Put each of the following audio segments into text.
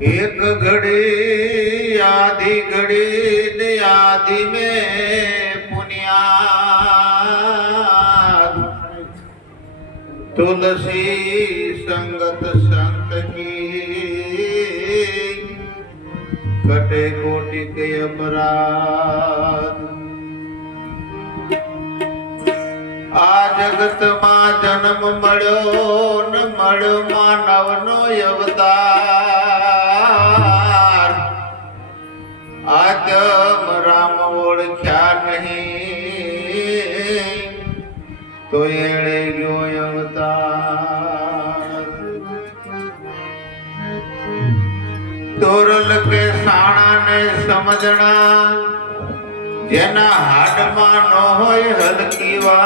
एक घड़ी आधी घड़ी ने आदि में पुनियाद तुलसी संगत संत की कटे कोटि के अपराध। आ जगत में जन्म मळ्यो न मळ्यो मानव नो अवतार। आदम राम ओळख्या नहीं तो एणे गयो अवतार। तोरल के साणा ने समझना जेना हाड में न होय हलकी वात।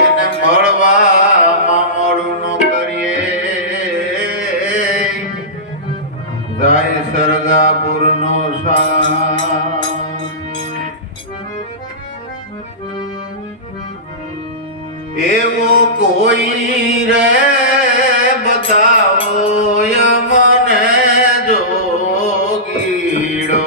એને મળવામાં મોડું ન કરીએ જાય સરગાપુરનો સાથ। એવો કોઈ રે બતાવો મને જોગીડો।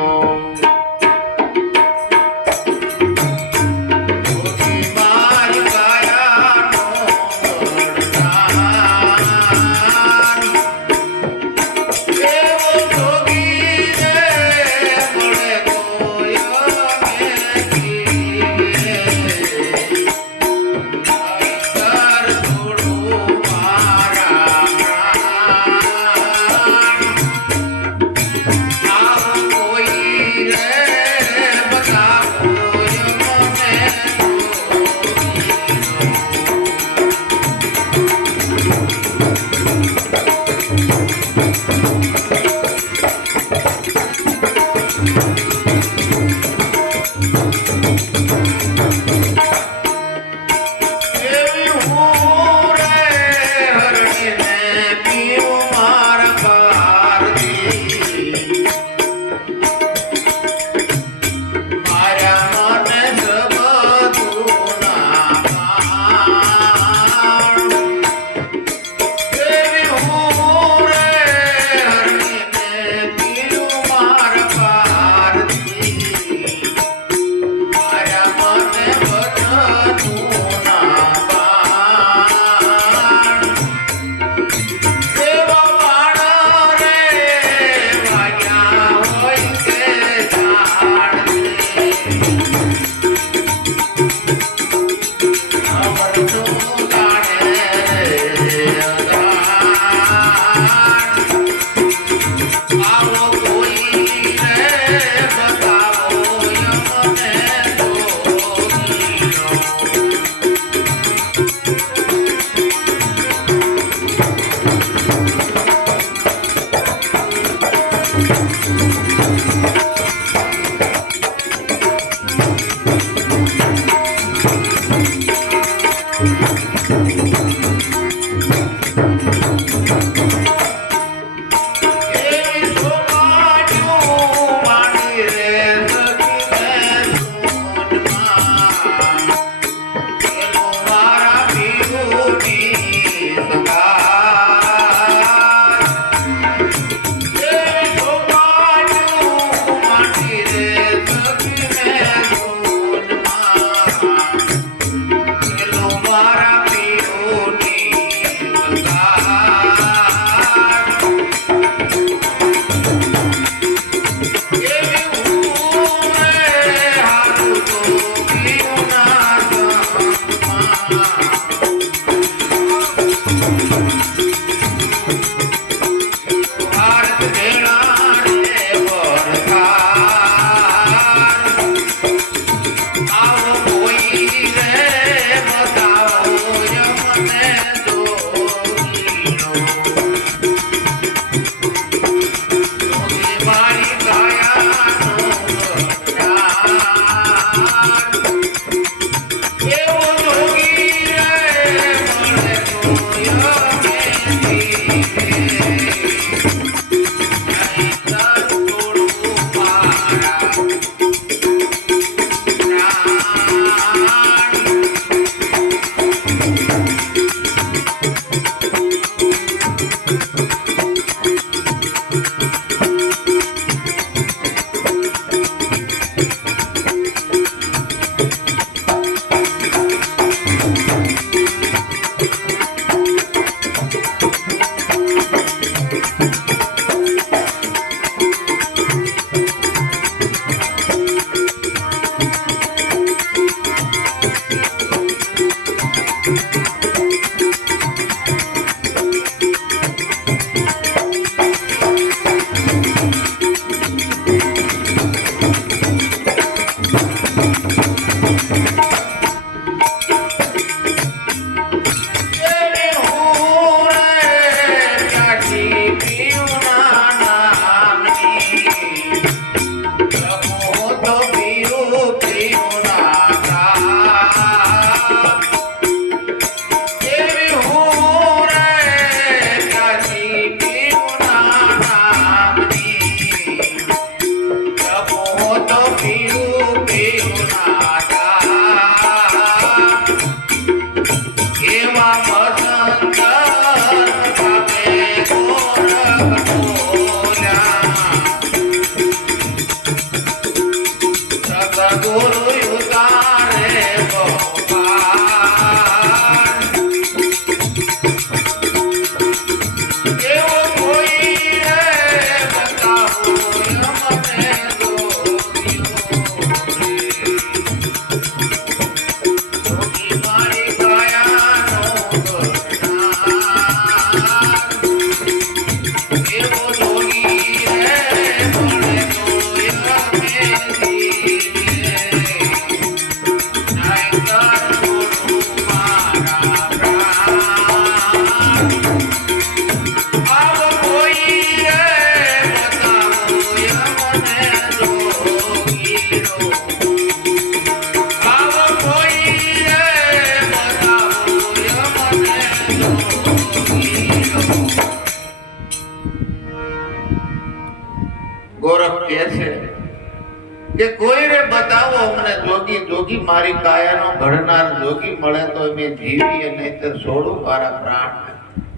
કે કોઈ રે બતાવો અમને જોગી, જોગી મારી કાયાનો ઘડનાર, જોગી મળે તો અમે જીવીએ નહીતર છોડું મારા પ્રાણ.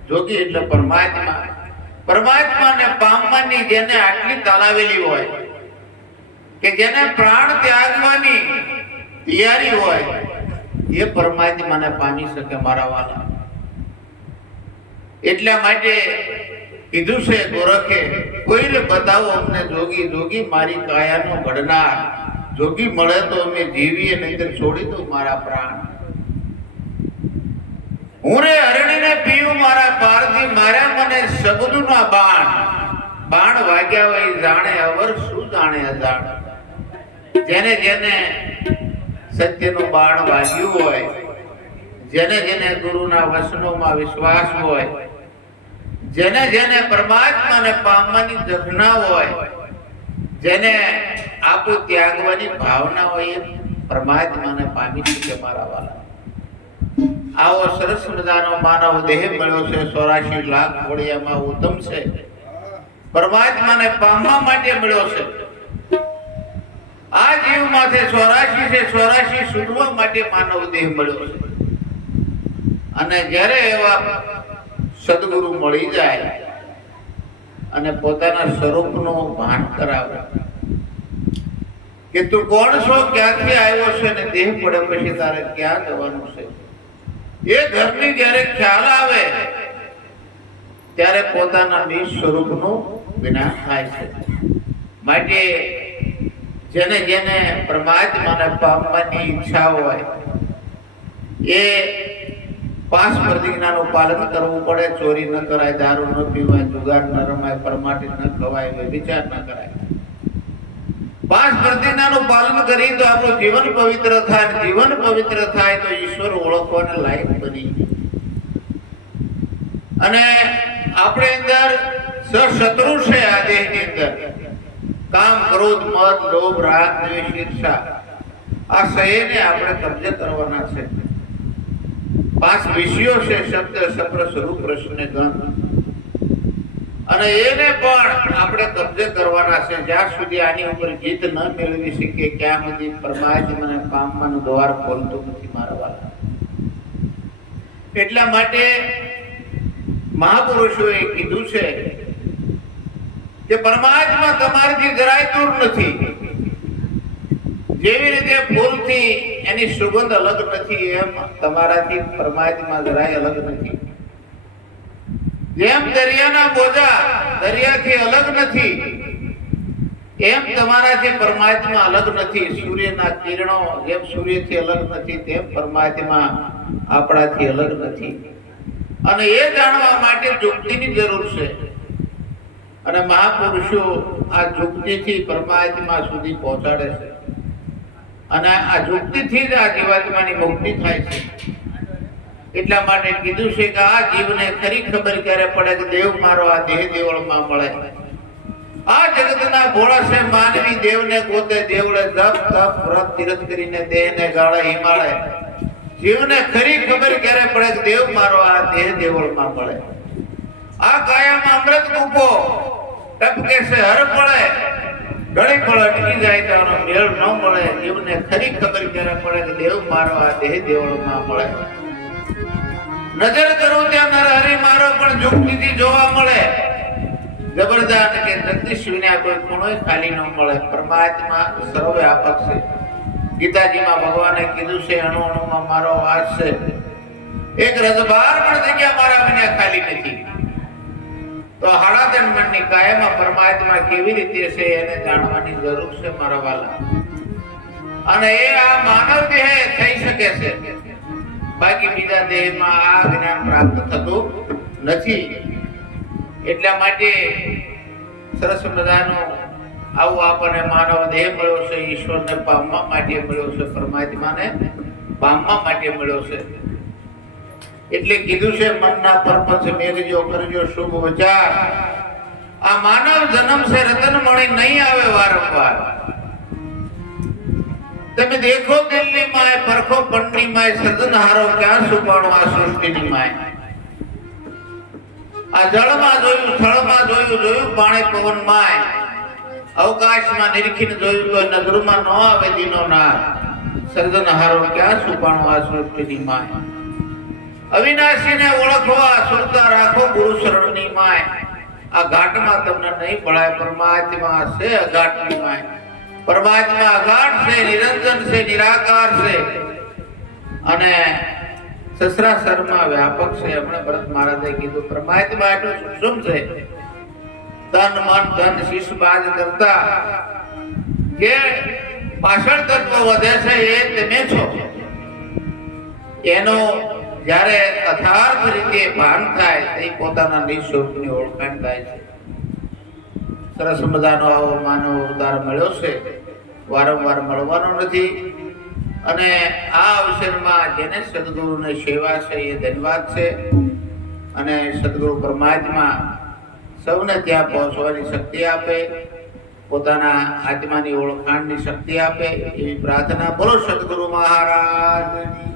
જોગી એટલે પરમાત્મા. પરમાત્માને પામવાની જેને આટલી તાલાવેલી હોય કે જેને પ્રાણ ત્યાગવાની તૈયારી હોય એ પરમાત્માને પામી શકે મારા વાલા. એટલા માટે કીધું છે ગોરખે, કોઈને બતાવો અમને જોગી, જોગી મારી કાયાનો ઘડનાર, જોગી મળે તો અમે જીવીએ નહીતર છોડી દઉં મારા પ્રાણ. હું રે હરણીને પીયું મારા પારથી, માર્યા મને શબ્દના બાણ. બાણ વાગ્યા હોય જાણે અવર, શું જાણે અજાણ. જેને જેને સત્યનું બાણ વાગ્યું હોય, જેને જેને ગુરુના વચનોમાં વિશ્વાસ હોય, જેને જેને પરમાત્માને પામવાની ઝઘના હોય, જેને આપું ત્યાગવાની ભાવના હોય, એ પરમાત્માને પામી શકે મારા વાલા. આવો સરસ મજાનો માનવ દેહ મળ્યો છે, 84 લાખ ઘોડિયામાં ઉત્તમ છે. પરમાત્માને પામવા માટે મળ્યો છે. આ જીવ માથે 84 છે, 84 સુધવા માટે માનવ દેહ મળ્યો છે. અને જ્યારે એવા સદગુરુ મળી જાય અને પોતાના સ્વરૂપનું ભાન કરાવે કે તું કોણ છો, ક્યાંથી આવ્યો છે, અને દેહ પડે પછી તારે ક્યાં જવાનું છે, એ ઘરની જ્યારે ખ્યાલ આવે ત્યારે પોતાના નિજ સ્વરૂપનું વિનાશ થાય છે. માટે જેને જેને પરમાત્માને પામવાની ઈચ્છા હોય એ 5 પ્રતિજ્ઞાનું પાલન કરવું પડે. ચોરી ન કરાય, દારૂ ન પીવાય, જુગાર ન રમાય, પરમાટી ન ખવાય, વ્યભિચાર ન કરાય. 5 પ્રતિજ્ઞાનું પાલન કરી તો આપણું જીવન પવિત્ર થાય. જીવન પવિત્ર થાય તો ઈશ્વર ઓળખવાના લાયક બની. અને આપણે અંદર સશત્રુ છે આ દેહની અંદર, કામ, ક્રોધ, મદ, લોભ, રાગ, દ્વેષ, ઈર્ષા. આ સહેને આપણે કબજે કરવાના છે. 5 વિષયો છે, શબ્દ, સ્પર્શ, રૂપ, રસ ને ગંધ. અને એને પણ આપણે કબજે કરવાના છે. જ્યાં સુધી આની ઉપર જીત ન મેળવી શકીએ ત્યાં સુધી પરમાત્માને પામવાનું દ્વાર ખોલતું નથી મારા વાલા. એટલા માટે મહાપુરુષોએ કીધું છે કે પરમાત્મા તમારાથી જરાય દૂર નથી. જેવી રીતે ફૂલથી એની સુગંધ અલગ નથી, એમ તમારાથી પરમાત્મા જરાય અલગ નથી. જેમ દરિયાના બોજા દરિયાથી અલગ નથી, એમ તમારાથી પરમાત્મા અલગ નથી. સૂર્યના કિરણો જેમ સૂર્યથી અલગ નથી, તેમ પરમાત્મા આપણાથી અલગ નથી. અને એ જાણવા માટે યુક્તિની જરૂર છે. અને મહાપુરુષો આ યુક્તિથી પરમાત્મા સુધી પહોંચાડે છે. અને આ યુક્તિથી જ આ જીવાત્માની મુક્તિ થાય છે. એટલા માટે કીધું છે કે આ જીવને ખરી ખબર ક્યારે પડે કે દેવ મારો આ દેહ દેવળમાં મળે. આ જગતના ભોળા છે માનવી, દેવને ગોતે દેવળે, જપ તપ વ્રત તીર્થ કરીને દેહને ગાળે હિમાળે. જીવને ખરી ખબર ક્યારે પડે કે દેવ મારો આ દેહ દેવળમાં મળે. આ કાયામાં અમૃત કૂપો ટપકે છે હર પડે, ઘણી પળ અટકી જાય તો આનો મેળ ન મળે. જીવને ખરી ખબર ક્યારે પડે કે દેવ મારો આ દેહ દેવળમાં મળે. નજર કરું ત્યાં નરહરી મારો પણ યુક્તિથી જોવા મળે. જબરદસ્ત કે જગદીશ વિના કોઈ ખૂણોય ખાલી ન મળે. પરમાત્મા સર્વવ્યાપક છે. ગીતાજીમાં ભગવાને કીધું છે અણુ અણુમાં મારો વાસ છે. એક રજબાર પણ જગ્યા મારા વિના ખાલી નથી. તો હાડાતન મનની કાયામાં પરમાત્મા કેવી રીતે છે એને જાણવાની જરૂર છે મારા વાલા. અને એ આ માનવ દેહ થઈ શકે છે, બાકી બીજા દેહમાં આ જ્ઞાન પ્રાપ્ત થતું નથી. એટલા માટે સરસ મજાનો આવું આપણને માનવ દેહ મળ્યો છે. ઈશ્વરને પામવા માટે મળ્યો છે, પરમાત્માને પામવા માટે મળ્યો છે. એટલે કીધું છે મનના પરપંચ મેઘજો કરજો શુભ વિચાર. આ માનવ જન્મ છે રતન મણી નહીં આવે વારંવાર. તમે દેખો દિલની માય, પરખો પણની માય, સર્જનહારો ક્યાં છુપાણો આ સૃષ્ટિની માય. આ જળમાં જોયું, સ્થળમાં જોયું, જોયું પાણી પવન માય. અવકાશમાં નિરીખીને જોયું તો નજરમાં ન આવે દીનો નાથ સર્જનહારો ક્યાં સુપાણો આ સૃષ્ટિની માય અવિનાશીને ઓળખવા સુરતા રાખો ગુરુ શરણની માય આ ઘાટમાં તમને નહીં ભળાય પરમાત્મા છે અઘાટની માય પરમાત્મા અઘાટ છે નિરંજન છે નિરાકાર છે અને સસરાસરમાં વ્યાપક છે હમણાં ભરત મહારાજે કીધું પરમાત્મા એટલું સૂક્ષ્મ છે તન મન ધન શીશ બાજ કરતા જે પાષાણ તત્વ વધે છે એ તમે છો એનો જ્યારે અથાર્થ રીતે ભાન થાય તે પોતાના નિસ્વરૂપની ઓળખાણ થાય છે સરસ મજાનો આવો માનવ અવતાર મળ્યો છે વારંવાર મળવાનો નથી અને આ અવસરમાં જેને સદગુરુની સેવા છે એ ધન્યવાદ છે અને સદગુરુ પરમાત્મા સૌને ત્યાં પહોંચવાની શક્તિ આપે પોતાના આત્માની ઓળખાણની શક્તિ આપે એવી પ્રાર્થના બોલો સદગુરુ મહારાજની